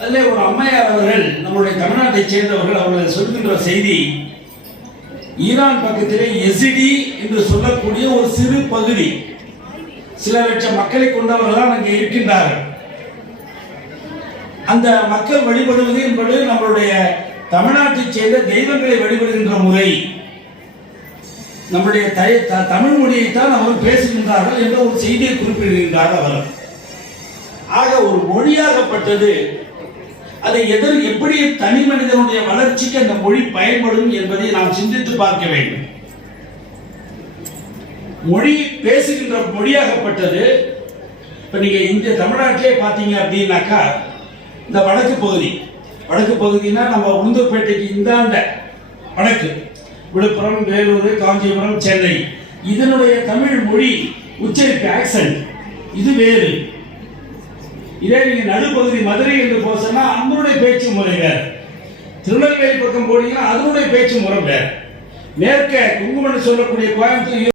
அதிலே ஒரு அம்மையார் அவர்கள் நம்முடைய தமிழ்நாட்டை சேர்ந்தவர்கள் அவர்கள் சொல்கின்ற செய்தி ஈரான் பக்கத்திலே எசிடி என்று சொல்லக்கூடிய ஒரு சிறு பகுதி. சில லட்சம் மக்களை கொண்டவர்கள் தான் அங்கே இருக்கின்றார்கள். அந்த மக்கள் வழிபடுவது என்பது நம்மளுடைய தமிழ்நாட்டைச் சேர்ந்த தெய்வங்களை வழிபடுகின்ற முறை. நம்முடைய தை- த- தமிழ் மொழியைத்தான் அவர் பேசுகின்றார்கள் என்ற ஒரு செய்தியை குறிப்பிடுகின்றார் அவர். ஆக ஒரு மொழியாகப்பட்டது அதை எதிர் எப்படி தனி மனிதனுடைய வளர்ச்சிக்கு அந்த மொழி பயன்படும் என்பதை நாம் சிந்தித்து பார்க்க வேண்டும். மொழி பேசுகின்ற மொழியாகப்பட்டது. இப்ப நீங்க இந்த தமிழ்நாட்டிலே பார்த்தீங்க அப்படின்னாக்கா இந்த வடக்கு பகுதி. வடக்கு பகுதினா நம்ம உளுந்தூர்பேட்டைக்கு இந்தாண்ட வடக்கு. விழுப்புரம் வேலூர் காஞ்சிபுரம் சென்னை. இதனுடைய தமிழ் மொழி உச்சரிப்பு ஆக்சன்ட் இது வேறு. இதே நீங்க நடுப்பகுதி மதுரை என்று போச பேச்சு முறை வேற. திருநெல்வேலி பக்கம் போனீங்கன்னா அதனுடைய பேச்சு முறை வேறு. மேற்க குங்குமன்னு சொல்லக்கூடிய கோயம்புத்தூர்